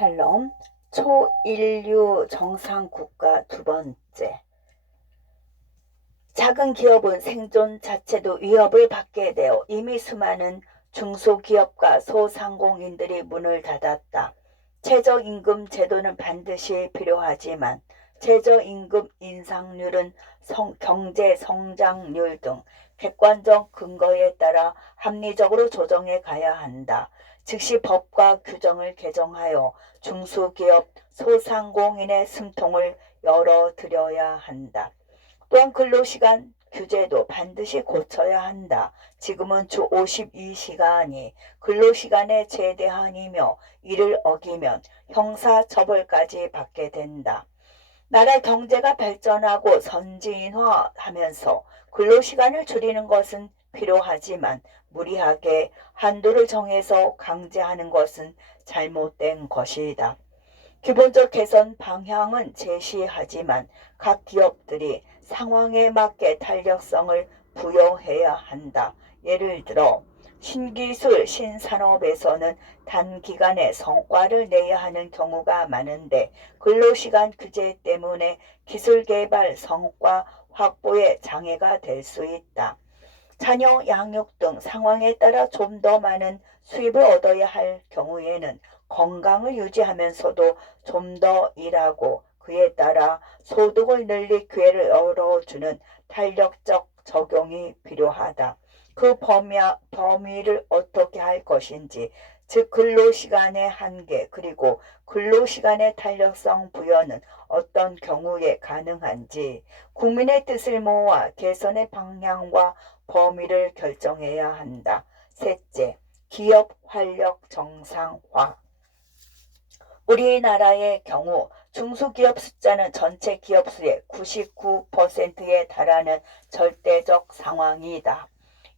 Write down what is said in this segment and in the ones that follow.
샬롬, 초인류 정상국가 두 번째. 작은 기업은 생존 자체도 위협을 받게 되어 이미 수많은 중소기업과 소상공인들이 문을 닫았다. 최저임금 제도는 반드시 필요하지만 최저임금 인상률은 경제 성장률 등 객관적 근거에 따라 합리적으로 조정해 가야 한다. 즉시 법과 규정을 개정하여 중소기업, 소상공인의 숨통을 열어드려야 한다. 또한 근로시간 규제도 반드시 고쳐야 한다. 지금은 주 52시간이 근로시간의 최대한이며 이를 어기면 형사처벌까지 받게 된다. 나라 경제가 발전하고 선진화하면서 근로시간을 줄이는 것은 필요하지만 무리하게 한도를 정해서 강제하는 것은 잘못된 것이다. 기본적 개선 방향은 제시하지만 각 기업들이 상황에 맞게 탄력성을 부여해야 한다. 예를 들어 신기술 신산업에서는 단기간에 성과를 내야 하는 경우가 많은데 근로시간 규제 때문에 기술개발 성과 확보에 장애가 될 수 있다. 자녀 양육 등 상황에 따라 좀 더 많은 수입을 얻어야 할 경우에는 건강을 유지하면서도 좀 더 일하고 그에 따라 소득을 늘릴 기회를 열어주는 탄력적 적용이 필요하다. 그 범위를 어떻게 할 것인지, 즉 근로시간의 한계 그리고 근로시간의 탄력성 부여는 어떤 경우에 가능한지 국민의 뜻을 모아 개선의 방향과 범위를 결정해야 한다. 셋째, 기업 활력 정상화. 우리나라의 경우 중소기업 숫자는 전체 기업 수의 99%에 달하는 절대적 상황이다.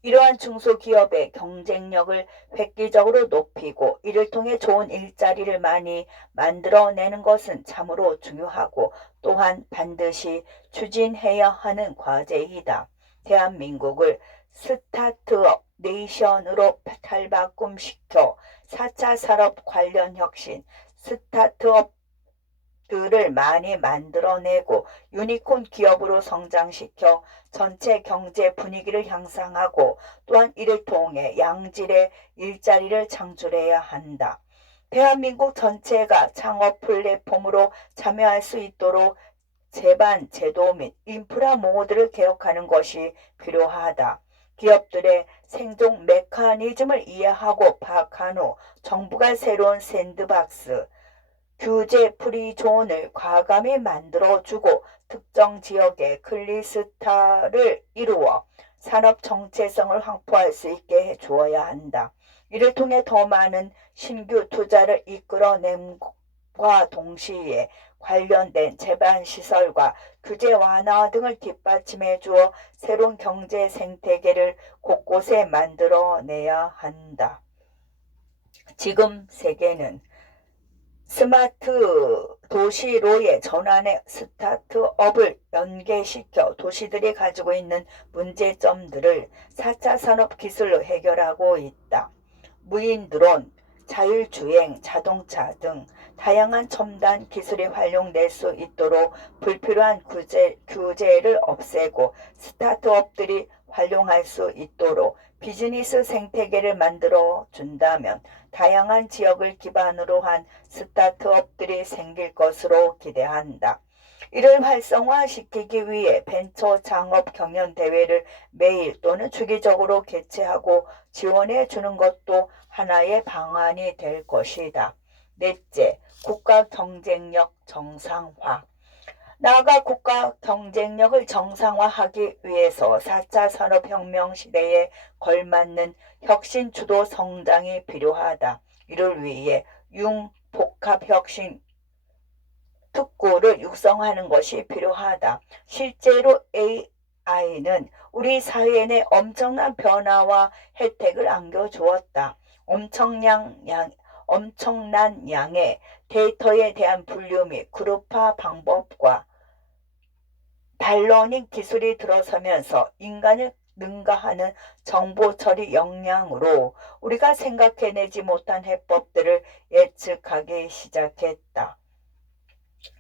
이러한 중소기업의 경쟁력을 획기적으로 높이고 이를 통해 좋은 일자리를 많이 만들어내는 것은 참으로 중요하고 또한 반드시 추진해야 하는 과제이다. 대한민국을 스타트업 네이션으로 탈바꿈시켜 4차 산업 관련 혁신, 스타트업들을 많이 만들어내고 유니콘 기업으로 성장시켜 전체 경제 분위기를 향상하고 또한 이를 통해 양질의 일자리를 창출해야 한다. 대한민국 전체가 창업 플랫폼으로 참여할 수 있도록 제반, 제도 및 인프라 모두를 개혁하는 것이 필요하다. 기업들의 생존 메커니즘을 이해하고 파악한 후 정부가 새로운 샌드박스, 규제 프리존을 과감히 만들어주고 특정 지역의 클리스타를 이루어 산업 정체성을 확보할 수 있게 해주어야 한다. 이를 통해 더 많은 신규 투자를 이끌어냄과 동시에 관련된 제반시설과 규제 완화 등을 뒷받침해 주어 새로운 경제 생태계를 곳곳에 만들어내야 한다. 지금 세계는 스마트 도시로의 전환에 스타트업을 연계시켜 도시들이 가지고 있는 문제점들을 4차 산업기술로 해결하고 있다. 무인 드론, 자율주행 자동차 등 다양한 첨단 기술이 활용될 수 있도록 불필요한 규제를 없애고 스타트업들이 활용할 수 있도록 비즈니스 생태계를 만들어 준다면 다양한 지역을 기반으로 한 스타트업들이 생길 것으로 기대한다. 이를 활성화시키기 위해 벤처 창업 경연 대회를 매일 또는 주기적으로 개최하고 지원해 주는 것도 하나의 방안이 될 것이다. 넷째, 국가 경쟁력 정상화. 나아가 국가 경쟁력을 정상화하기 위해서 4차 산업혁명 시대에 걸맞는 혁신 주도 성장이 필요하다. 이를 위해 융복합혁신 특구를 육성하는 것이 필요하다. 실제로 AI는 우리 사회 내 엄청난 변화와 혜택을 안겨주었다. 엄청난 양의 데이터에 대한 분류 및 그룹화 방법과 발러닝 기술이 들어서면서 인간을 능가하는 정보 처리 역량으로 우리가 생각해내지 못한 해법들을 예측하기 시작했다.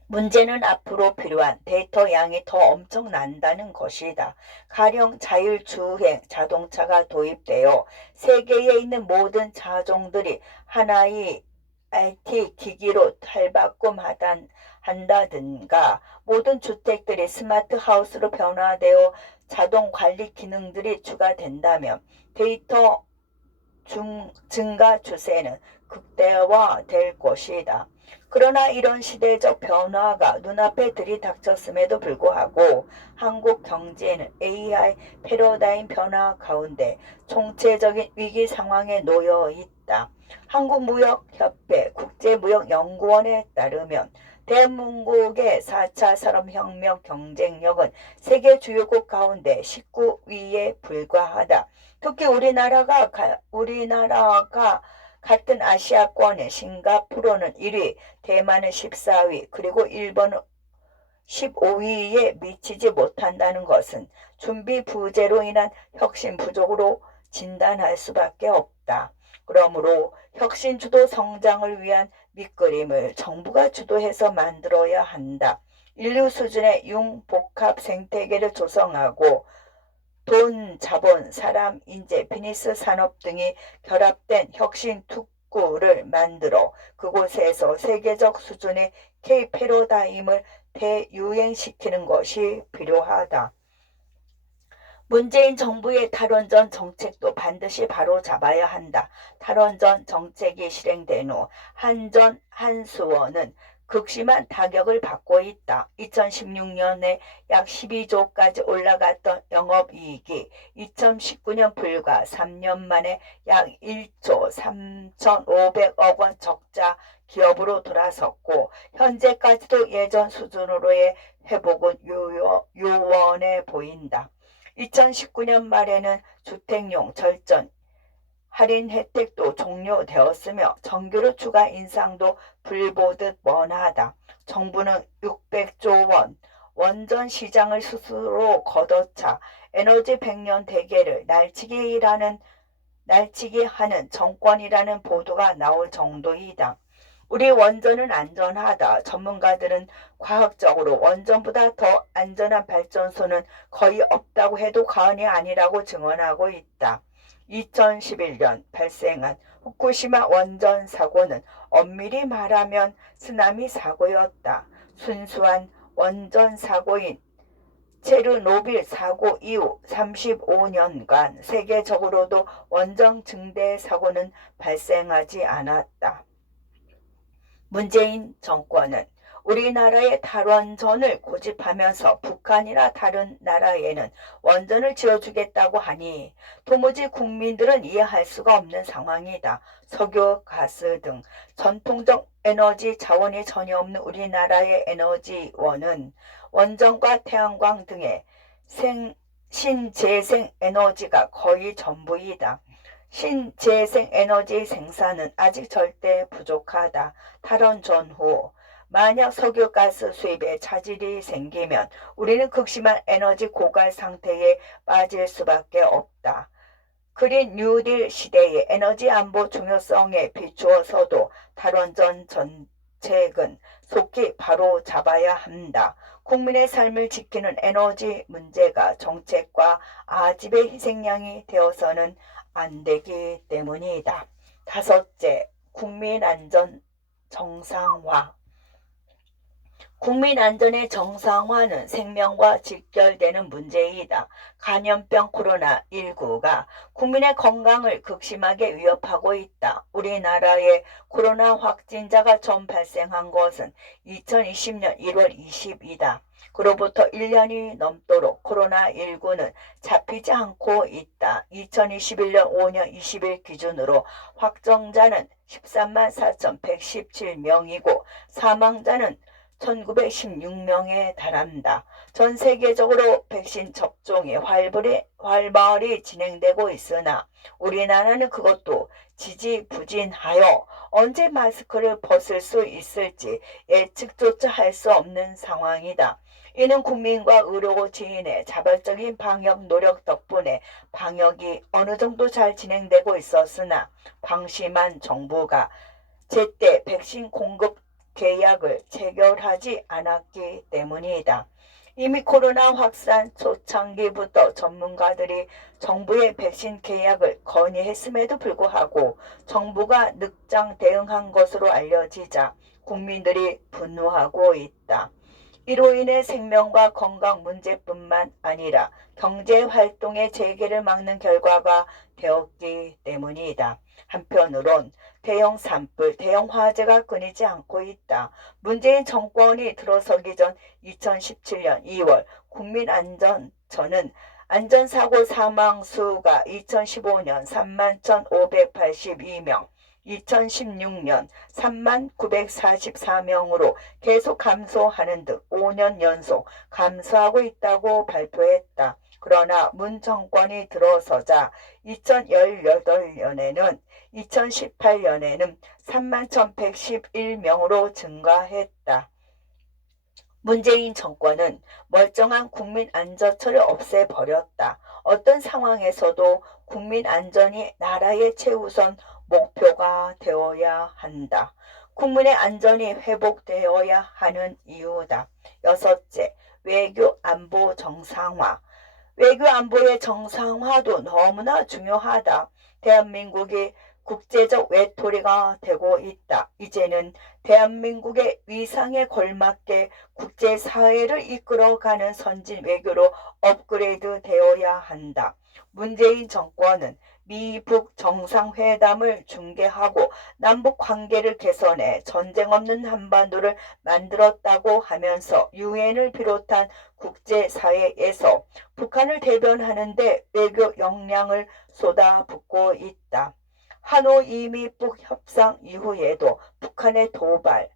문제는 앞으로 필요한 데이터 양이 더 엄청난다는 것이다. 가령 자율주행 자동차가 도입되어 세계에 있는 모든 자동들이 하나의 IT 기기로 한다든가 모든 주택들이 스마트 하우스로 변화되어 자동 관리 기능들이 추가된다면 데이터 증가 추세는 극대화될 것이다. 그러나 이런 시대적 변화가 눈앞에 들이닥쳤음에도 불구하고 한국 경제는 AI 패러다임 변화 가운데 총체적인 위기 상황에 놓여 있다. 한국무역협회 국제무역연구원에 따르면 대한민국의 4차 산업혁명 경쟁력은 세계 주요국 가운데 19위에 불과하다. 특히 우리나라가 같은 아시아권의 싱가포르는 1위, 대만은 14위, 그리고 일본은 15위에 미치지 못한다는 것은 준비 부재로 인한 혁신 부족으로 진단할 수밖에 없다. 그러므로 혁신 주도 성장을 위한 밑그림을 정부가 주도해서 만들어야 한다. 인류 수준의 융복합 생태계를 조성하고 돈, 자본, 사람, 인재, 비즈니스 산업 등이 결합된 혁신 특구를 만들어 그곳에서 세계적 수준의 K 패러다임을 대유행시키는 것이 필요하다. 문재인 정부의 탈원전 정책도 반드시 바로잡아야 한다. 탈원전 정책이 실행된 후 한전, 한수원은 극심한 타격을 받고 있다. 2016년에 약 12조까지 올라갔던 영업이익이 2019년 불과 3년 만에 약 1조 3,500억 원 적자 기업으로 돌아섰고 현재까지도 예전 수준으로의 회복은 요원해 보인다. 2019년 말에는 주택용 절전 할인 혜택도 종료되었으며 정규로 추가 인상도 불보듯 뻔하다. 정부는 600조 원 원전 시장을 스스로 걷어차 에너지 100년 대계를 날치기 하는 정권이라는 보도가 나올 정도이다. 우리 원전은 안전하다. 전문가들은 과학적으로 원전보다 더 안전한 발전소는 거의 없다고 해도 과언이 아니라고 증언하고 있다. 2011년 발생한 후쿠시마 원전 사고는 엄밀히 말하면 쓰나미 사고였다. 순수한 원전 사고인 체르노빌 사고 이후 35년간 세계적으로도 원전 증대 사고는 발생하지 않았다. 문재인 정권은 우리나라의 탈원전을 고집하면서 북한이나 다른 나라에는 원전을 지어주겠다고 하니 도무지 국민들은 이해할 수가 없는 상황이다. 석유, 가스 등 전통적 에너지 자원이 전혀 없는 우리나라의 에너지원은 원전과 태양광 등의 신재생 에너지가 거의 전부이다. 신재생 에너지 생산은 아직 절대 부족하다. 탈원전 후 만약 석유가스 수입에 차질이 생기면 우리는 극심한 에너지 고갈 상태에 빠질 수밖에 없다. 그린 뉴딜 시대의 에너지 안보 중요성에 비추어서도 탈원전 정책은 속히 바로 잡아야 한다. 국민의 삶을 지키는 에너지 문제가 정책과 아집의 희생양이 되어서는 안 되기 때문이다. 다섯째, 국민안전 정상화. 국민안전의 정상화는 생명과 직결되는 문제이다. 감염병 코로나19가 국민의 건강을 극심하게 위협하고 있다. 우리나라에 코로나 확진자가 처음 발생한 것은 2020년 1월 20일이다. 그로부터 1년이 넘도록 코로나19는 잡히지 않고 있다. 2021년 5년 20일 기준으로 확정자는 13만 4,117명이고 사망자는 1916명에 달한다. 전 세계적으로 백신 접종이 활발히 진행되고 있으나 우리나라는 그것도 지지부진하여 언제 마스크를 벗을 수 있을지 예측조차 할 수 없는 상황이다. 이는 국민과 의료진의 자발적인 방역 노력 덕분에 방역이 어느 정도 잘 진행되고 있었으나 방심한 정부가 제때 백신 공급 계약을 체결하지 않았기 때문이다. 이미 코로나 확산 초창기부터 전문가들이 정부의 백신 계약을 건의했음에도 불구하고 정부가 늑장 대응한 것으로 알려지자 국민들이 분노하고 있다. 이로 인해 생명과 건강 문제뿐만 아니라 경제활동의 재개를 막는 결과가 되었기 때문이다. 한편으론 대형 산불, 대형 화재가 끊이지 않고 있다. 문재인 정권이 들어서기 전 2017년 2월 국민안전처는 안전사고 사망수가 2015년 31,582명, 2016년 39,944명으로 계속 감소하는 등 5년 연속 감소하고 있다고 발표했다. 그러나 문 정권이 들어서자 2018년에는 2018년에는 31,111명으로 증가했다. 문재인 정권은 멀쩡한 국민안전처를 없애버렸다. 어떤 상황에서도 국민안전이 나라의 최우선 목표가 되어야 한다. 국민의 안전이 회복되어야 하는 이유다. 여섯째, 외교 안보 정상화. 외교 안보의 정상화도 너무나 중요하다. 대한민국이 국제적 외톨이가 되고 있다. 이제는 대한민국의 위상에 걸맞게 국제사회를 이끌어가는 선진 외교로 업그레이드 되어야 한다. 문재인 정권은 미북 정상회담을 중개하고 남북 관계를 개선해 전쟁 없는 한반도를 만들었다고 하면서 유엔을 비롯한 국제사회에서 북한을 대변하는데 외교 역량을 쏟아붓고 있다. 하노이 미북 협상 이후에도 북한의 도발,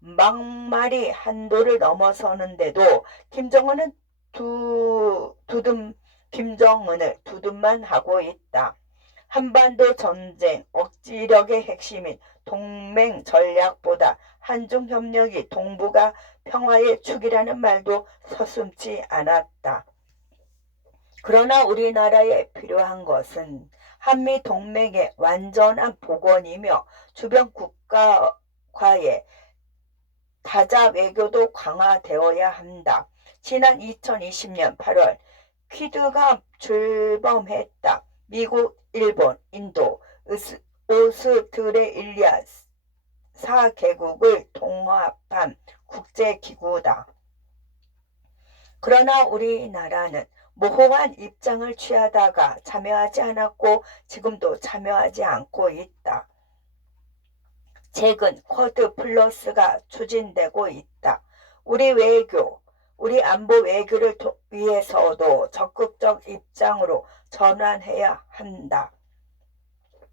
막말이 한도를 넘어서는데도 김정은을 두둔만 하고 있다. 한반도 전쟁 억지력의 핵심인 동맹 전략보다 한중협력이 동북아 평화의 축이라는 말도 서슴지 않았다. 그러나 우리나라에 필요한 것은 한미 동맹의 완전한 복원이며 주변 국가와의 다자 외교도 강화되어야 한다. 지난 2020년 8월 퀴드가 출범했다. 미국, 일본, 인도, 오스트레일리아 4개국을 통합한 국제기구다. 그러나 우리나라는 모호한 입장을 취하다가 참여하지 않았고 지금도 참여하지 않고 있다. 최근 쿼드 플러스가 추진되고 있다. 우리 안보 외교를 위해서도 적극적 입장으로 전환해야 한다.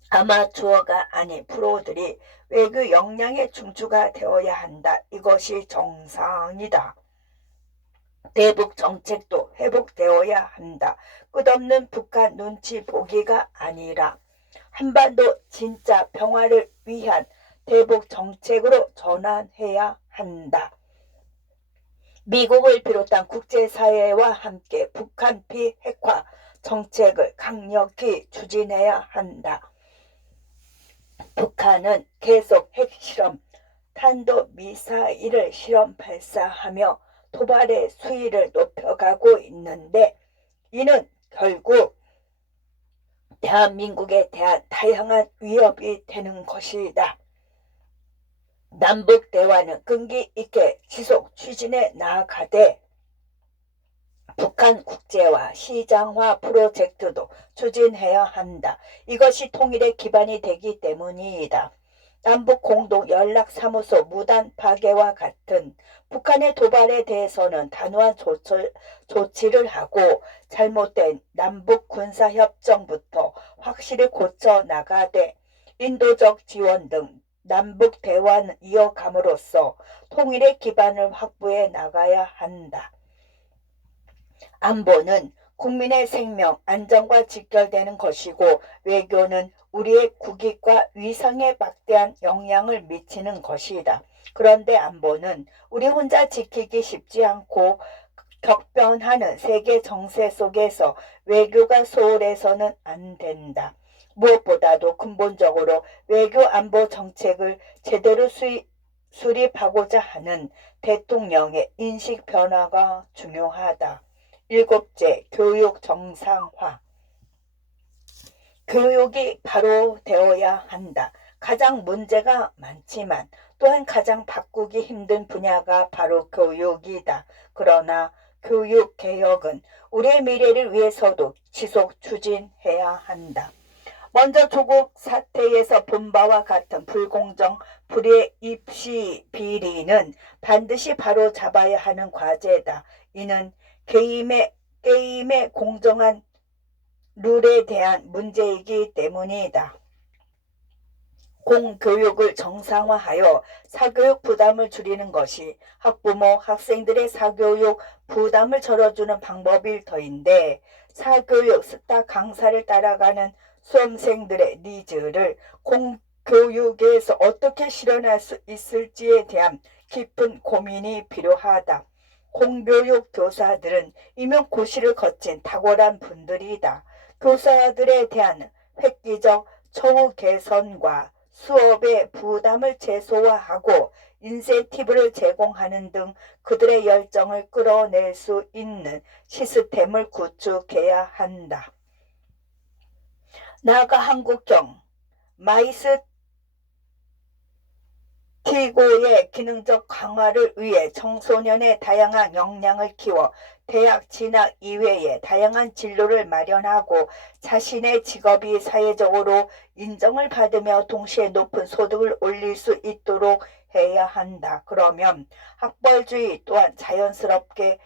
아마추어가 아닌 프로들이 외교 역량의 중추가 되어야 한다. 이것이 정상이다. 대북 정책도 회복되어야 한다. 끝없는 북한 눈치 보기가 아니라 한반도 진짜 평화를 위한 대북 정책으로 전환해야 한다. 미국을 비롯한 국제사회와 함께 북한 비핵화 정책을 강력히 추진해야 한다. 북한은 계속 핵실험, 탄도미사일을 실험 발사하며 도발의 수위를 높여가고 있는데 이는 결국 대한민국에 대한 다양한 위협이 되는 것이다. 남북 대화는 끈기 있게 지속 추진해 나아가되 북한 국제화, 시장화 프로젝트도 추진해야 한다. 이것이 통일의 기반이 되기 때문이다. 남북 공동 연락사무소 무단 파괴와 같은 북한의 도발에 대해서는 단호한 조치를 하고 잘못된 남북 군사협정부터 확실히 고쳐 나가되 인도적 지원 등 남북 대화는 이어감으로써 통일의 기반을 확보해 나가야 한다. 안보는 국민의 생명, 안전과 직결되는 것이고 외교는 우리의 국익과 위상에 막대한 영향을 미치는 것이다. 그런데 안보는 우리 혼자 지키기 쉽지 않고 격변하는 세계 정세 속에서 외교가 소홀해서는 안 된다. 무엇보다도 근본적으로 외교 안보 정책을 제대로 수립하고자 하는 대통령의 인식 변화가 중요하다. 일곱째, 교육 정상화. 교육이 바로 되어야 한다. 가장 문제가 많지만 또한 가장 바꾸기 힘든 분야가 바로 교육이다. 그러나 교육개혁은 우리의 미래를 위해서도 지속 추진해야 한다. 먼저 조국 사태에서 본 바와 같은 불공정, 불의 입시 비리는 반드시 바로잡아야 하는 과제다. 이는 게임의 공정한 룰에 대한 문제이기 때문이다. 공교육을 정상화하여 사교육 부담을 줄이는 것이 학부모, 학생들의 사교육 부담을 줄여주는 방법일 터인데 사교육 스타 강사를 따라가는 수험생들의 니즈를 공교육에서 어떻게 실현할 수 있을지에 대한 깊은 고민이 필요하다. 공교육 교사들은 임용고시를 거친 탁월한 분들이다. 교사들에 대한 획기적 처우 개선과 수업의 부담을 최소화하고 인센티브를 제공하는 등 그들의 열정을 끌어낼 수 있는 시스템을 구축해야 한다. 나아가 한국형 마이스티고의 기능적 강화를 위해 청소년의 다양한 역량을 키워 대학 진학 이외에 다양한 진로를 마련하고 자신의 직업이 사회적으로 인정을 받으며 동시에 높은 소득을 올릴 수 있도록 해야 한다. 그러면 학벌주의 또한 자연스럽게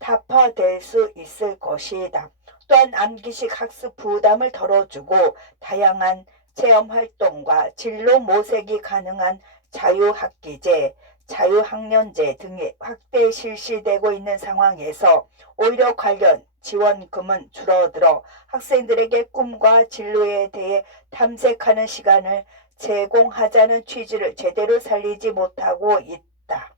타파될 수 있을 것이다. 또한 암기식 학습 부담을 덜어주고 다양한 체험활동과 진로 모색이 가능한 자유학기제, 자유학년제 등이 확대 실시되고 있는 상황에서 오히려 관련 지원금은 줄어들어 학생들에게 꿈과 진로에 대해 탐색하는 시간을 제공하자는 취지를 제대로 살리지 못하고 있다.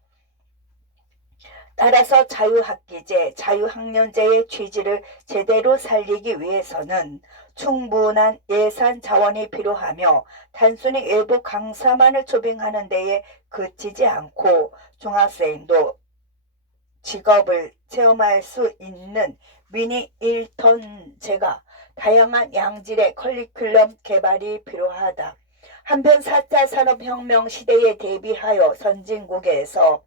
따라서 자유학기제, 자유학년제의 취지를 제대로 살리기 위해서는 충분한 예산 자원이 필요하며 단순히 일부 강사만을 초빙하는 데에 그치지 않고 중학생도 직업을 체험할 수 있는 미니 1턴제가 다양한 양질의 커리큘럼 개발이 필요하다. 한편 4차 산업혁명 시대에 대비하여 선진국에서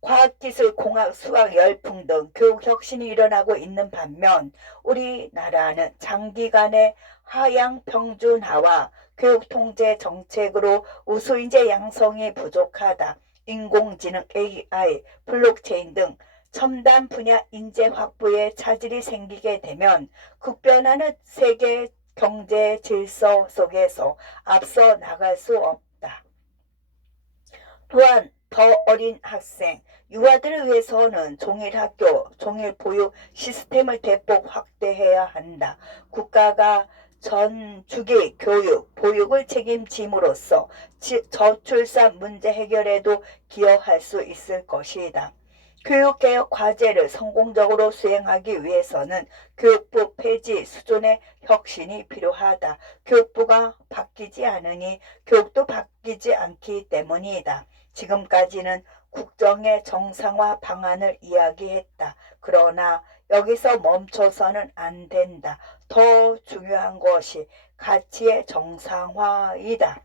과학기술, 공학, 수학, 열풍 등 교육혁신이 일어나고 있는 반면 우리나라는 장기간의 하향평준화와 교육통제 정책으로 우수인재 양성이 부족하다. 인공지능, AI, 블록체인 등 첨단 분야 인재 확보에 차질이 생기게 되면 급변하는 세계 경제 질서 속에서 앞서 나갈 수 없다. 또한 더 어린 학생, 유아들을 위해서는 종일학교, 종일보육 시스템을 대폭 확대해야 한다. 국가가 전 주기 교육, 보육을 책임짐으로써 저출산 문제 해결에도 기여할 수 있을 것이다. 교육개혁 과제를 성공적으로 수행하기 위해서는 교육부 폐지 수준의 혁신이 필요하다. 교육부가 바뀌지 않으니 교육도 바뀌지 않기 때문이다. 지금까지는 국정의 정상화 방안을 이야기했다. 그러나 여기서 멈춰서는 안 된다. 더 중요한 것이 가치의 정상화이다.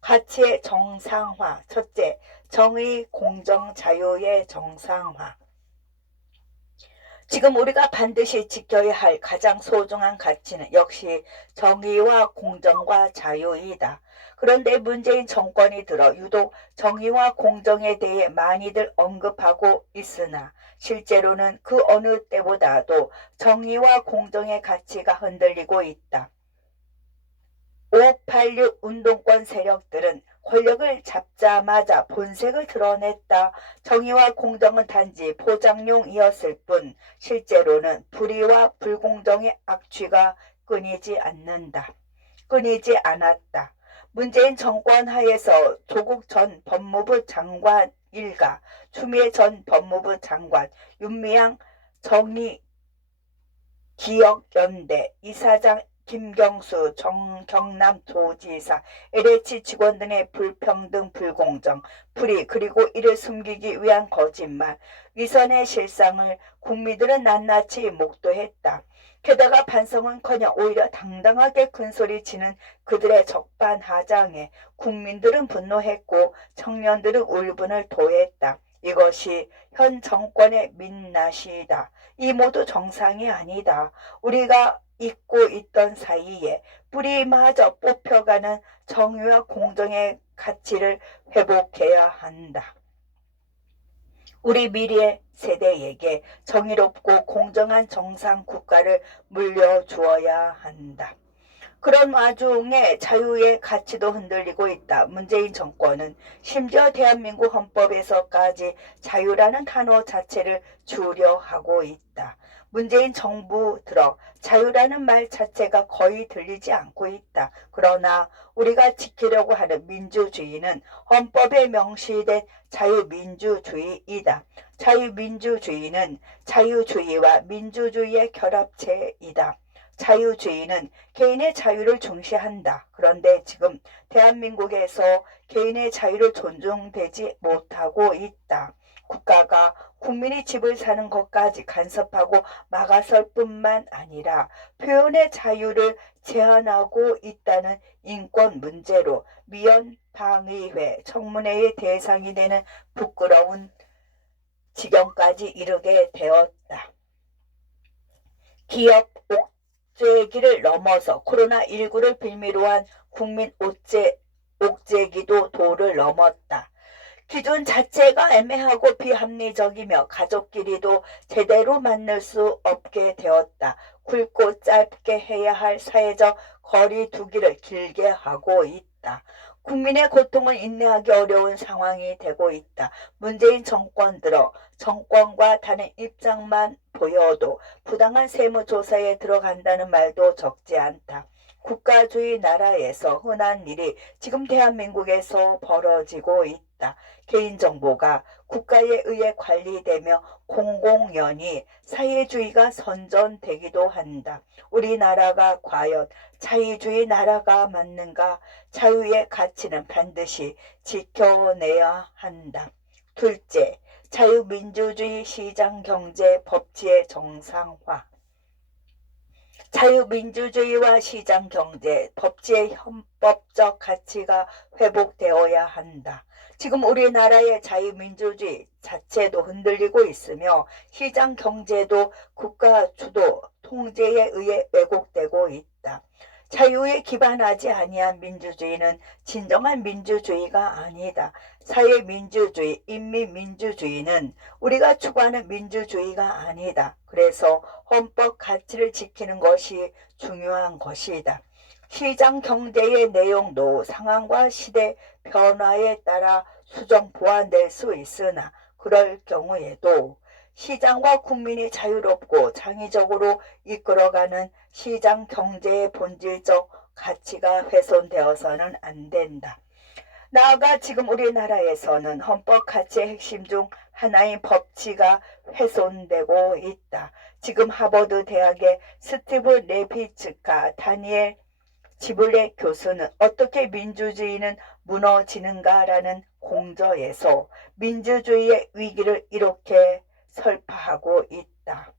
가치의 정상화. 첫째, 정의, 공정, 자유의 정상화. 지금 우리가 반드시 지켜야 할 가장 소중한 가치는 역시 정의와 공정과 자유이다. 그런데 문재인 정권이 들어 유독 정의와 공정에 대해 많이들 언급하고 있으나 실제로는 그 어느 때보다도 정의와 공정의 가치가 흔들리고 있다. 586 운동권 세력들은 권력을 잡자마자 본색을 드러냈다. 정의와 공정은 단지 포장용이었을 뿐 실제로는 불의와 불공정의 악취가 끊이지 않는다. 끊이지 않았다. 문재인 정권 하에서 조국 전 법무부 장관 일가, 추미애 전 법무부 장관, 윤미향 정의기억연대 이사장 김경수 경남도지사, LH 직원 등의 불평등, 불공정, 불의, 그리고 이를 숨기기 위한 거짓말, 위선의 실상을 국민들은 낱낱이 목도했다. 게다가 반성은커녕 오히려 당당하게 큰소리치는 그들의 적반하장에 국민들은 분노했고 청년들은 울분을 토했다. 이것이 현 정권의 민낯이다. 이 모두 정상이 아니다. 우리가 잊고 있던 사이에 뿌리마저 뽑혀가는 정의와 공정의 가치를 회복해야 한다. 우리 미래 세대에게 정의롭고 공정한 정상 국가를 물려주어야 한다. 그런 와중에 자유의 가치도 흔들리고 있다. 문재인 정권은 심지어 대한민국 헌법에서까지 자유라는 단어 자체를 주려하고 있다. 문재인 정부 들어 자유라는 말 자체가 거의 들리지 않고 있다. 그러나 우리가 지키려고 하는 민주주의는 헌법에 명시된 자유민주주의이다. 자유민주주의는 자유주의와 민주주의의 결합체이다. 자유주의는 개인의 자유를 중시한다. 그런데 지금 대한민국에서 개인의 자유를 존중되지 못하고 있다. 국가가 국민이 집을 사는 것까지 간섭하고 막아설 뿐만 아니라 표현의 자유를 제한하고 있다는 인권 문제로 미연방의회 청문회의 대상이 되는 부끄러운 지경까지 이르게 되었다. 기업 옥죄기를 넘어서 코로나19를 빌미로 한 국민 옥죄기도 도를 넘었다. 기준 자체가 애매하고 비합리적이며 가족끼리도 제대로 만날 수 없게 되었다. 굵고 짧게 해야 할 사회적 거리 두기를 길게 하고 있다. 국민의 고통을 인내하기 어려운 상황이 되고 있다. 문재인 정권 들어 정권과 다른 입장만 보여도 부당한 세무조사에 들어간다는 말도 적지 않다. 국가주의 나라에서 흔한 일이 지금 대한민국에서 벌어지고 있다. 개인정보가 국가에 의해 관리되며 공공연히 사회주의가 선전되기도 한다. 우리나라가 과연 자유주의 나라가 맞는가? 자유의 가치는 반드시 지켜내야 한다. 둘째, 자유민주주의 시장경제 법치의 정상화. 자유민주주의와 시장경제, 법치의 헌법적 가치가 회복되어야 한다. 지금 우리나라의 자유민주주의 자체도 흔들리고 있으며 시장경제도 국가 주도 통제에 의해 왜곡되고 있다. 자유에 기반하지 아니한 민주주의는 진정한 민주주의가 아니다. 사회민주주의, 인민민주주의는 우리가 추구하는 민주주의가 아니다. 그래서 헌법 가치를 지키는 것이 중요한 것이다. 시장 경제의 내용도 상황과 시대 변화에 따라 수정 보완될 수 있으나 그럴 경우에도 시장과 국민이 자유롭고 창의적으로 이끌어가는 시장 경제의 본질적 가치가 훼손되어서는 안 된다. 나아가 지금 우리나라에서는 헌법 가치의 핵심 중 하나인 법치가 훼손되고 있다. 지금 하버드 대학의 스티브 레비츠카 다니엘 지블레 교수는 어떻게 민주주의는 무너지는가라는 공저에서 민주주의의 위기를 이렇게 설파하고 있다.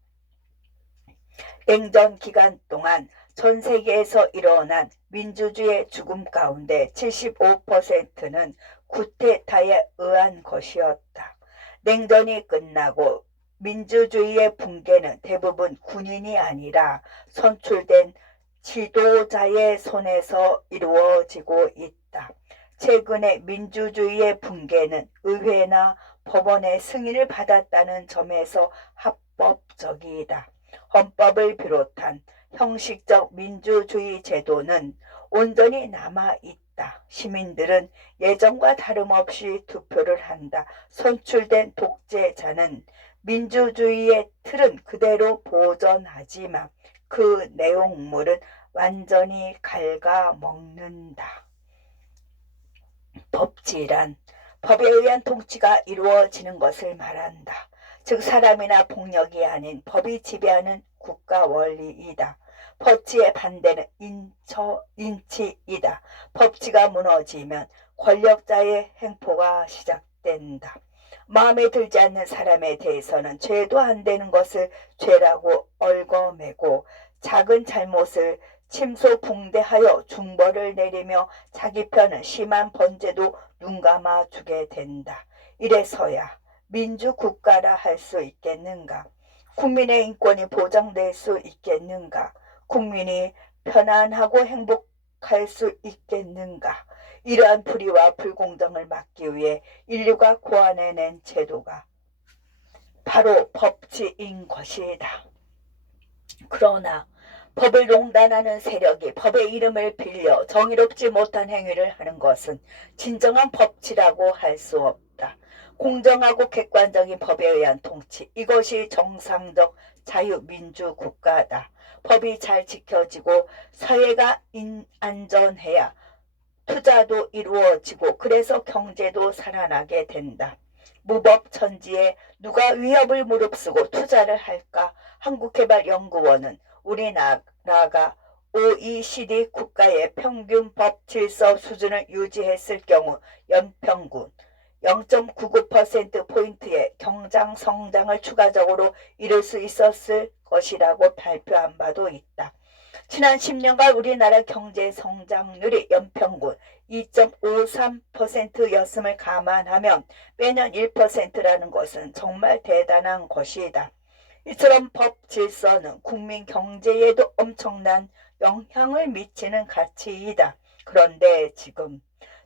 냉전 기간 동안 전 세계에서 일어난 민주주의의 죽음 가운데 75%는 쿠데타에 의한 것이었다. 냉전이 끝나고 민주주의의 붕괴는 대부분 군인이 아니라 선출된 지도자의 손에서 이루어지고 있다. 최근의 민주주의의 붕괴는 의회나 법원의 승인을 받았다는 점에서 합법적이다. 헌법을 비롯한 형식적 민주주의 제도는 온전히 남아있다. 시민들은 예전과 다름없이 투표를 한다. 선출된 독재자는 민주주의의 틀은 그대로 보존하지만 그 내용물은 완전히 갉아먹는다. 법치란 법에 의한 통치가 이루어지는 것을 말한다. 즉 사람이나 폭력이 아닌 법이 지배하는 국가 원리이다. 법치의 반대는 인치이다. 법치가 무너지면 권력자의 행포가 시작된다. 마음에 들지 않는 사람에 대해서는 죄도 안 되는 것을 죄라고 얽어매고 작은 잘못을 침소붕대하여 중벌을 내리며 자기 편은 심한 번제도 눈감아 주게 된다. 이래서야 민주국가라 할 수 있겠는가? 국민의 인권이 보장될 수 있겠는가? 국민이 편안하고 행복할 수 있겠는가? 이러한 불의와 불공정을 막기 위해 인류가 고안해낸 제도가 바로 법치인 것이다. 그러나 법을 농단하는 세력이 법의 이름을 빌려 정의롭지 못한 행위를 하는 것은 진정한 법치라고 할 수 없다. 공정하고 객관적인 법에 의한 통치, 이것이 정상적 자유민주국가다. 법이 잘 지켜지고 사회가 안전해야 투자도 이루어지고 그래서 경제도 살아나게 된다. 무법천지에 누가 위협을 무릅쓰고 투자를 할까? 한국개발연구원은 우리나라가 OECD 국가의 평균 법 질서 수준을 유지했을 경우 연평균 0.99%포인트의 경장 성장을 추가적으로 이룰 수 있었을 것이라고 발표한 바도 있다. 지난 10년간 우리나라 경제 성장률이 연평균 2.53%였음을 감안하면 매년 1%라는 것은 정말 대단한 것이다. 이처럼 법 질서는 국민 경제에도 엄청난 영향을 미치는 가치이다. 그런데 지금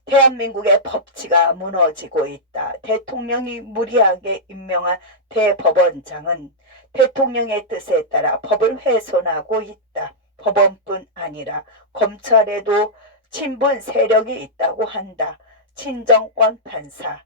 대한민국의 법치가 무너지고 있다. 대통령이 무리하게 임명한 대법원장은 대통령의 뜻에 따라 법을 훼손하고 있다. 법원뿐 아니라 검찰에도 친분 세력이 있다고 한다. 친정권 판사,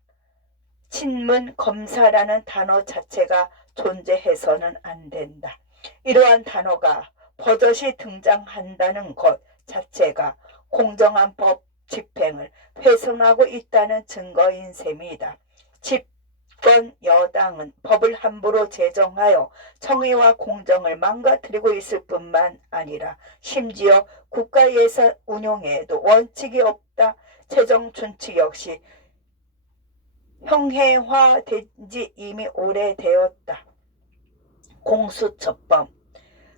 친문 검사라는 단어 자체가 존재해서는 안 된다. 이러한 단어가 버젓이 등장한다는 것 자체가 공정한 법 집행을 훼손하고 있다는 증거인 셈이다. 집권 여당은 법을 함부로 제정하여 정의와 공정을 망가뜨리고 있을 뿐만 아니라 심지어 국가예산 운용에도 원칙이 없다. 재정 준칙 역시 형해화된 지 이미 오래되었다. 공수처법,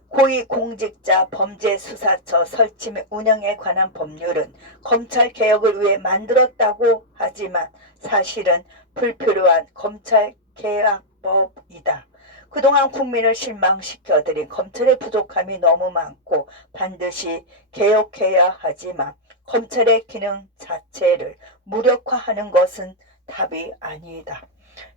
고위공직자 범죄수사처 설치 및 운영에 관한 법률은 검찰개혁을 위해 만들었다고 하지만 사실은 불필요한 검찰개혁법이다. 그동안 국민을 실망시켜드린 검찰의 부족함이 너무 많고 반드시 개혁해야 하지만 검찰의 기능 자체를 무력화하는 것은 답이 아니다.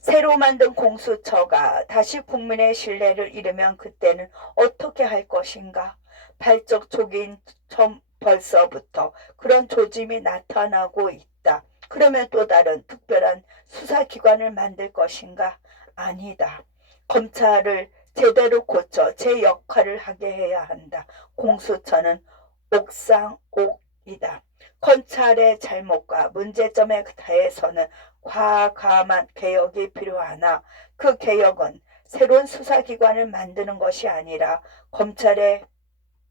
새로 만든 공수처가 다시 국민의 신뢰를 잃으면 그때는 어떻게 할 것인가? 발적 초기인 벌써부터 그런 조짐이 나타나고 있다. 그러면 또 다른 특별한 수사기관을 만들 것인가? 아니다. 검찰을 제대로 고쳐 제 역할을 하게 해야 한다. 공수처는 옥상옥이다. 검찰의 잘못과 문제점에 대해서는 과감한 개혁이 필요하나 그 개혁은 새로운 수사기관을 만드는 것이 아니라 검찰의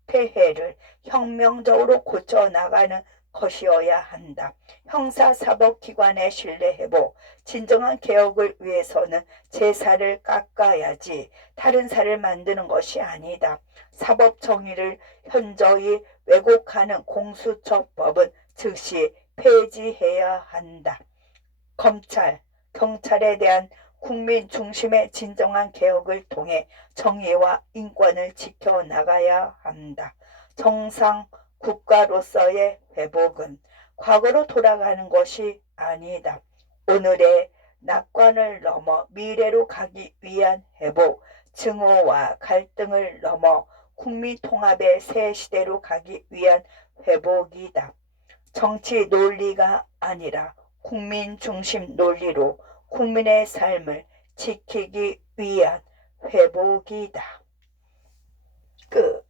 폐해를 혁명적으로 고쳐나가는 것이어야 한다. 형사사법기관의 신뢰회복, 진정한 개혁을 위해서는 제 살을 깎아야지 다른 살을 만드는 것이 아니다. 사법정의를 현저히 왜곡하는 공수처법은 즉시 폐지해야 한다. 검찰, 경찰에 대한 국민 중심의 진정한 개혁을 통해 정의와 인권을 지켜나가야 한다. 정상 국가로서의 회복은 과거로 돌아가는 것이 아니다. 오늘의 낙관을 넘어 미래로 가기 위한 회복, 증오와 갈등을 넘어 국민 통합의 새 시대로 가기 위한 회복이다. 정치 논리가 아니라 국민 중심 논리로 국민의 삶을 지키기 위한 회복이다. 끝.